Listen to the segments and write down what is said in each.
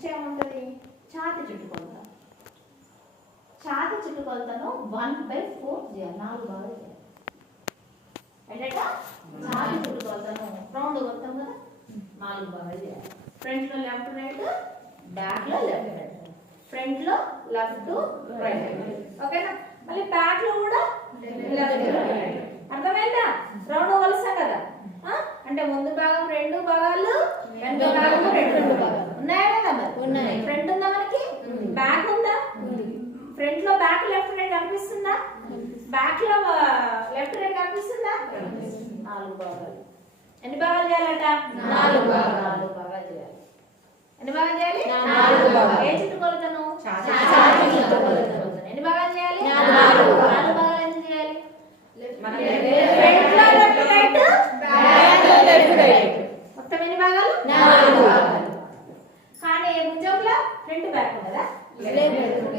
Next ఏముంటుంది? ఛాతి చుట్టుకొలత. ఛాతి చుట్టుకొలతను 1/4 చేయాలి, 4 భాగాలు చేయాలి. ఏంటంటే ఛాతి చుట్టుకొలతను రౌండ్ కొడతాం కదా, 4 భాగాలు చేయాలి. ఫ్రంట్ లో లెఫ్ట్ రైట్, బ్యాక్ లో లెఫ్ట్ రైట్, ఫ్రంట్ లో లెఫ్ట్ రైట్. ఓకేనా? మళ్ళీ బ్యాక్ లో కూడా లెఫ్ట్ రైట్. అర్థమైందా? రౌండ్ కొలుస్తాం కదా. అంటే ముందు భాగం 2 భాగాలు, వెనక భాగం 2 భాగాలు. ఉన్నాయా కదా? ఉన్నాయి. ఫ్రంట్ ఉందా మనకి? బ్యాక్ ఉందా? ఫ్రంట్ లో బ్యాక్ లెఫ్ట్ రైట్ కనిపిస్తుందా? బ్యాక్ లో లెఫ్ట్ రైట్ కనిపిస్తుందా? 4 భాగాలు. ఎన్ని భాగాలు చేయాలట? 4 భాగాలు చేయాలి. ఎన్ని భాగాలు చేయాలి? 4 భాగాలు. ఏ చుట్టుకొలతను? ఛాతి చుట్టుకొలతను. ఎన్ని భాగాలు చేయాలి? 4 భాగాలు. ఎందుకు చేయాలి? ఫ్రంట్ లో లెఫ్ట్ రైట్, బ్యాక్ లో లెఫ్ట్ రైట్. మొత్తం ఎన్ని భాగాలు? 4 భాగాలు. కానీ భుజంలో ఫ్రంట్ బ్యాక్ కదా,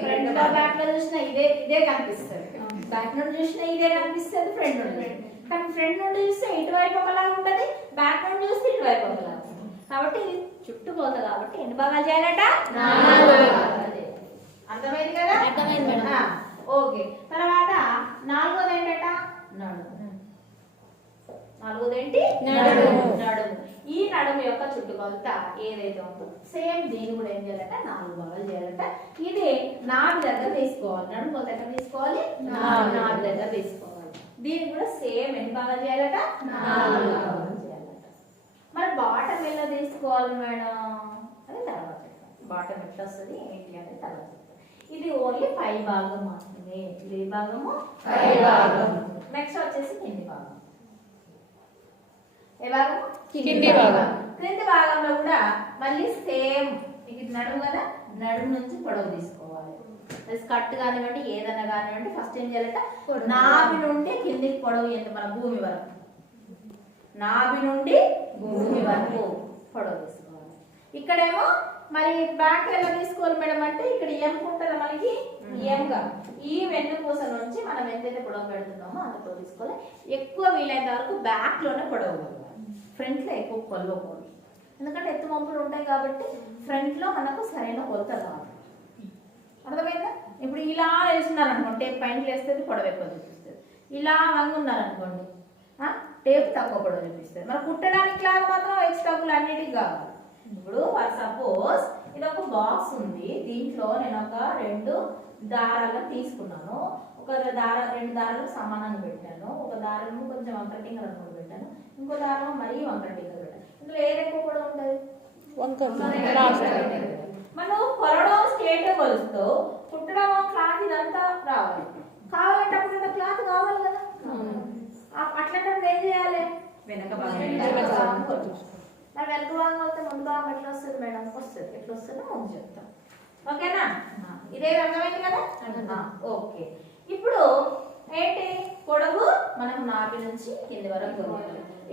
ఫ్రంట్ లో బ్యాక్ లో చూసినా ఇదే కనిపిస్తుంది, బ్యాక్ నుండి చూసినా ఇదే కనిపిస్తుంది, ఫ్రంట్ నుండి. కానీ ఫ్రంట్ నుండి చూస్తే ఇటువైపు ఒకలాగా ఉంటది, బ్యాక్ నుండి చూస్తే ఇటువైపు ఒకలాగా ఉంటుంది. కాబట్టి ఇది చుట్టుకొలత కాబట్టి ఎన్ని భాగాలు చేయాలట? 4 భాగాలు చేయాలి. అర్థమైంది కదా? అర్థమైంది మేడం. ఓకే. తర్వాత 4వది ఏంటట? నడుము. 4వది ఏంటి? నడుము. ఈ నడుము యొక్క చుట్టుకొలత ఏదైతే ఉందో సేమ్ దీన్ని కూడా ఏం చేయాలంటే 4 భాగాలు చేయాలంట. ఇది నాభి దగ్గర తీసుకోవాలి. నడుము కొలత ఎక్కడ తీసుకోవాలి? నాభి దగ్గర తీసుకోవాలి. దీన్ని కూడా సేమ్ ఎన్ని భాగాలు చేయాలట? 4 భాగాలు చేయాలట. మరి బాటం ఎలా తీసుకోవాలి మేడం? అది తర్వాత బాటం ఎట్లా వస్తుంది ఏంటి అనేది తర్వాత. ఇది ఓన్లీ పై భాగం మాత్రమే. ఇది భాగము పై భాగం. నెక్స్ట్ వచ్చేసి కింది భాగం. ఏ భాగం? కింది భాగం. క్రింది భాగంలో కూడా మళ్ళీ సేమ్. ఇది నడుము కదా, నడుము నుంచి పొడవు తీసుకోవాలి. స్కర్ట్ కానివ్వండి, ఏదైనా కానివ్వండి, ఫస్ట్ ఏం చేయాలంటే నాభి నుండి కిందికి పొడవు ఎంత? మన భూమి వరకు. నాభి నుండి భూమి వరకు పొడవు తీసుకోవాలి. ఇక్కడేమో మరి బ్యాక్ ఎలా తీసుకోవాలి మేడం అంటే ఇక్కడ ఉంటుంది మనకి, ఎంగా ఈ వెన్నుపూస నుంచి మనం ఎంతైతే పొడవు పెడుతున్నామో అంత పొడవు తీసుకోవాలి. ఎక్కువ వీలైనంత వరకు బ్యాక్ లోనే పొడవు, ఫ్రంట్ లో ఎక్కువ కొలవకూడదు. ఎందుకంటే ఎత్తు వంపులు ఉంటాయి కాబట్టి ఫ్రంట్ లో మనకు సరైన కొలత కావాలి. అర్థమైందా? ఇప్పుడు ఇలా వేస్తున్నారు అనుకోండి, టేప్ పైన వేస్తే పొడవు ఎక్కువ చూపిస్తుంది. ఇలా వంగున్నారు అనుకోండి, టేప్ తక్కువ పొడవు చూపిస్తుంది. మరి కుట్టడానికి క్లాత్ మాత్రం ఎక్స్ట్రాకులు అన్నిటికి కావాలి. ఇప్పుడు ఫర్ సపోజ్ ఇది ఒక బాక్స్ ఉంది, దీంట్లో నేను ఒక 2 దారాలను తీసుకున్నాను. ఒక 2 దారాలు సమానంగా పెట్టాను. ఒక దారం కొంచెం వంకరటింగ్ అనుకుంటూ పెట్టాను, ఇంకో దారం మరీ వంకరటింగ్ పెట్టాను. ఇందులో ఏది ఎక్కువ కూడా ఉంటుంది? మనం కొలవడం స్ట్రేట్ కొలుస్తూ కుట్టడం క్లాత్ ఇదంతా రావాలి. కావాలంటే అప్పుడు క్లాత్ కావాలి కదా, అట్లాంటప్పుడు ఏం చేయాలి? వెనక భాగం. వెనక భాగం వస్తే ముందు భాగం ఎట్లా వస్తుంది మేడం? వస్తుంది. ఎట్లా వస్తుందో ముందు చెప్తాం. ఓకేనా? ఇదే అర్థమైంది కదా? ఓకే. ఇప్పుడు ఏంటి? పొడవు మనకు నాభి నుంచి కింది వరకు.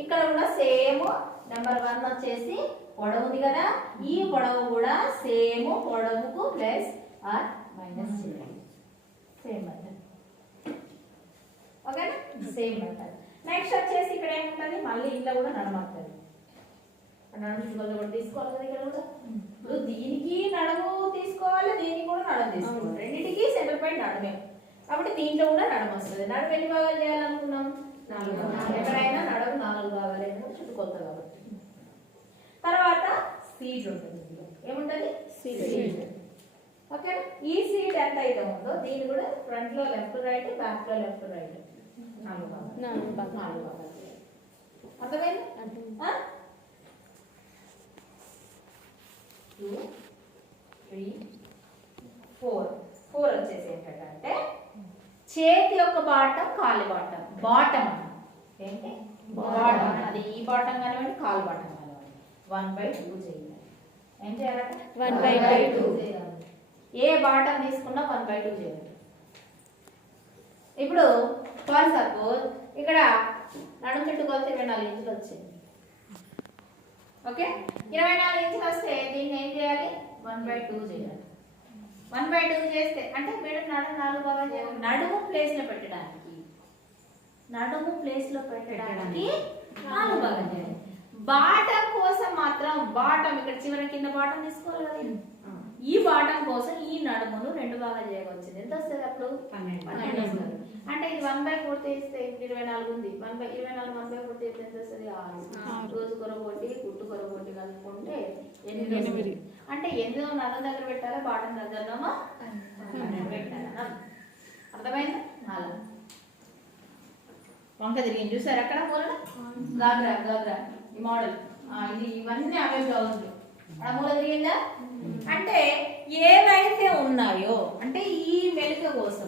ఇక్కడ కూడా సేమ్ నెంబర్ 1 వచ్చేసి పొడవు ఉంది కదా, ఈ పొడవు కూడా సేమ్ పొడవుకు ప్లస్ ఆర్ మైనస్ చేయాలి. Same method. ఓకేనా? Same method. నెక్స్ట్ వచ్చేసి ఇక్కడ ఏముంటుంది? మళ్ళీ ఇంట్లో కూడా నడమవుతుంది. నడుము కూడా తీసుకోవాలి కదా. ఇక్కడ కూడా దీనికి నడుము తీసుకోవాలి, దీనికి కూడా నడుము తీసుకోవాలి. రెండింటికి సెంటర్ పాయింట్ నడుమే కాబట్టి దీంట్లో కూడా నడుము వస్తుంది. నడుము ఎన్ని భాగాలు చేయాలనుకున్నాం? 4 భాగాలు. ఎక్కడైనా నడుము 4 భాగాలు చుట్టుకొలత కాబట్టి. తర్వాత సీట్ ఉంటుంది. ఏముంటుంది? సీట్. ఓకే. ఈ సీట్ ఎంత అయితే ఉందో దీన్ని కూడా ఫ్రంట్ లో లెఫ్ట్ రైట్, బ్యాక్ లో లెఫ్ట్ రైట్ 4 భాగాలు. అర్థమైంది? 2, 3, 4 వచ్చేసి ఏంటంటే చేతి యొక్క బాటం, కాలి బాటం. బాటం ఏంటి? బాటం. అది ఈ బాటం కానివ్వండి, కాలు బాటం కానివ్వండి, 1/2 చేయాలి. ఏం చేయాలంటే 1/2 చేయాలి. ఏ బాటం తీసుకున్నా 1/2 చేయాలి. ఇప్పుడు ఫర్ సపోజ్ ఇక్కడ నడుము చుట్టుకొలత 24 ఇంచులు వచ్చింది. ఓకే. 24 ఇంచులు వస్తే దీన్ని ఏం చేయాలి? 1/2 చేయాలి. 1/2 చేస్తే అంటే మేడం నడుము 4 భాగాలు చేయాలి. నడుము ప్లేస్ లో పెట్టడానికి 4 భాగాలు చేయాలి. బాటం కోసం మాత్రం బాటం ఇక్కడ చివరి కింద బాటం తీసుకోవాలి కదా, ఈ బాటం కోసం ఈ నడుమును 2 భాగాలు చేయవచ్చింది. ఎంత వస్తుంది అప్పుడు? 12 వస్తుంది. అంటే ఇది 1/4 తీస్తే 24 ఉంది. 24 1/4 తీస్తే ఎంత వస్తుంది? 6. రోజు కొరగొట్టి గుట్టు కొరగొట్టి కలుపుకుంటే 8. అంటే 8 నరం దగ్గర పెట్టాలి, బాటం దగ్గరనేమో పెట్టాలి. అర్థమైందా? అలా వంక తిరిగింది చూసారు అక్కడ మూలన గాగ్రా ఈ మోడల్ ఇది ఇవన్నీ అవే బ్లౌజులు అక్కడ మూల తిరిగిందా? అంటే ఏవైతే ఉన్నాయో అంటే ఈ మెలిక కోసం